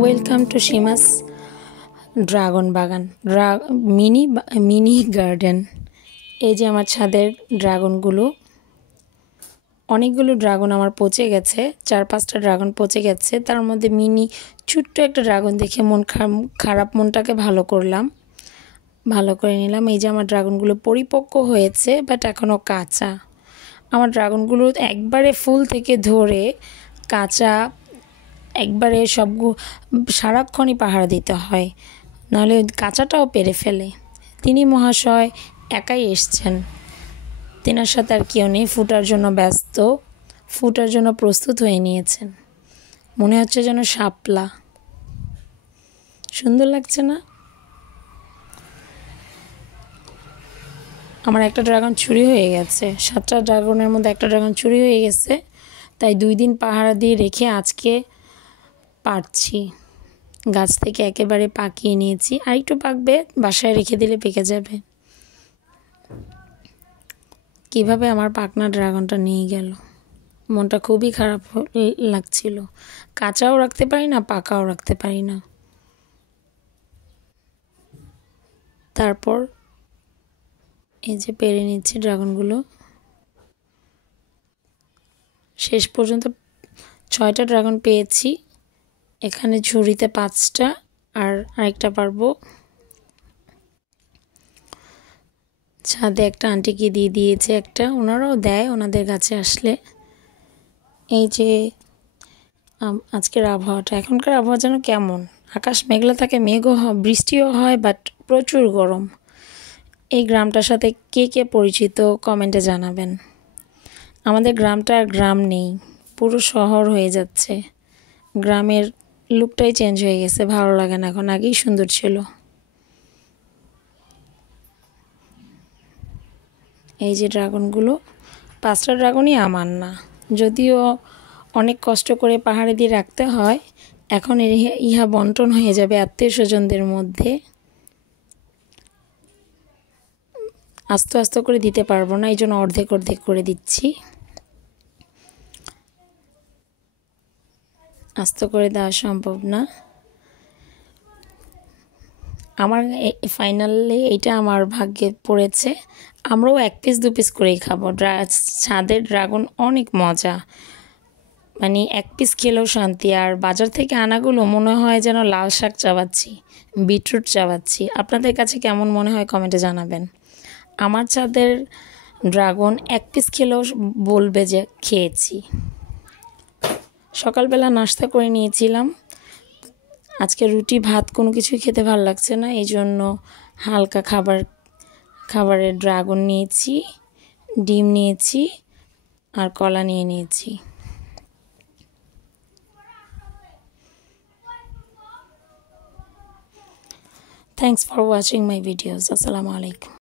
Welcome to সীমাস dragon বাগান mini garden. এই যে আমার ছাদের ড্রাগনগুলো, অনেকগুলো ড্রাগন আমার পচে গেছে, 4-5টা ড্রাগন পচে গেছে। তার মধ্যে ছোট্ট একটা ড্রাগন দেখে খারাপ মনটাকে ভালো করে নিলাম। এই যে আমার ড্রাগনগুলো পরিপক্ক হয়েছে, বাট এখনও কাঁচা। আমার ড্রাগনগুলো একবারে ফুল থেকে ধরে কাঁচা, একবারে সারাক্ষণই পাহারা দিতে হয়, নাহলে কাঁচাটাও পেরে ফেলে। তিনি মহাশয় একাই এসছেন, তেনার সাথে আর কেউ নেই। ফুটার জন্য প্রস্তুত হয়ে নিয়েছেন। মনে হচ্ছে যেন শাপলা। সুন্দর লাগছে না? আমার একটা ড্রাগন চুরি হয়ে গেছে, 7টা ড্রাগনের মধ্যে একটা ড্রাগন চুরি হয়ে গেছে। তাই 2 দিন পাহারা দিয়ে রেখে আজকে পারছি। গাছ থেকে একেবারে পাকিয়ে নিয়েছি, আর একটু পাকবে, বাসায় রেখে দিলে পেকে যাবে। কিভাবে আমার পাকনা ড্রাগনটা নিয়ে গেল, মনটা খুবই খারাপ লাগছিল। কাঁচাও রাখতে পারি না, পাকাও রাখতে পারি না। তারপর এই যে পেরে নিচ্ছি ড্রাগনগুলো। শেষ পর্যন্ত 6টা ড্রাগন পেয়েছি। এখানে ঝুড়িতে 5টা, আর আরেকটা পারবো। ছাদে একটা আন্টিকে দিয়ে দিয়েছে একটা, ওনারাও দেয় ওনাদের গাছে আসলে। এই যে আজকের আবহাওয়াটা, এখনকার আবহাওয়া যেন কেমন, আকাশ মেঘলা থাকে, মেঘও হয়, বৃষ্টিও হয়, বাট প্রচুর গরম। এই গ্রামটার সাথে কে কে পরিচিত কমেন্টে জানাবেন। আমাদের গ্রামটা আর গ্রাম নেই, পুরো শহর হয়ে যাচ্ছে। গ্রামের লুকটাই চেঞ্জ হয়ে গেছে, ভালো লাগে না এখন, আগেই সুন্দর ছিল। এই যে ড্রাগনগুলো, 5টা ড্রাগনই আমার না, যদিও অনেক কষ্ট করে পাহাড়ে দিয়ে রাখতে হয়। এখন ইহা বন্টন হয়ে যাবে আত্মীয় স্বজনদের মধ্যে। আস্তে আস্তে করে দিতে পারবো না, এই জন্য অর্ধেক করে দিচ্ছি। আস্তে করে দেওয়া সম্ভব না। আমার ফাইনালি এটা আমার ভাগ্যে পড়েছে। আমরাও 1 পিস 2 পিস করেই খাবো। ছাদের ড্রাগন অনেক মজা, মানে 1 পিস খেলেও শান্তি। আর বাজার থেকে আনাগুলো মনে হয় যেন লাল শাক চাবাচ্ছি, বিটরুট চাবাচ্ছি। আপনাদের কাছে কেমন মনে হয় কমেন্টে জানাবেন। আমার ছাদের ড্রাগন 1 পিস খেলেও বলবে যে খেয়েছি। সকালবেলা নাস্তা করে নিয়েছিলাম, আজকে রুটি ভাত কোনো কিছুই খেতে ভালো লাগছে না, এই জন্য হালকা খাবারের ড্রাগন নিয়েছি, ডিম নিয়েছি, আর কলা নিয়েছি। Thanks for watching my videos. Assalamu alaikum.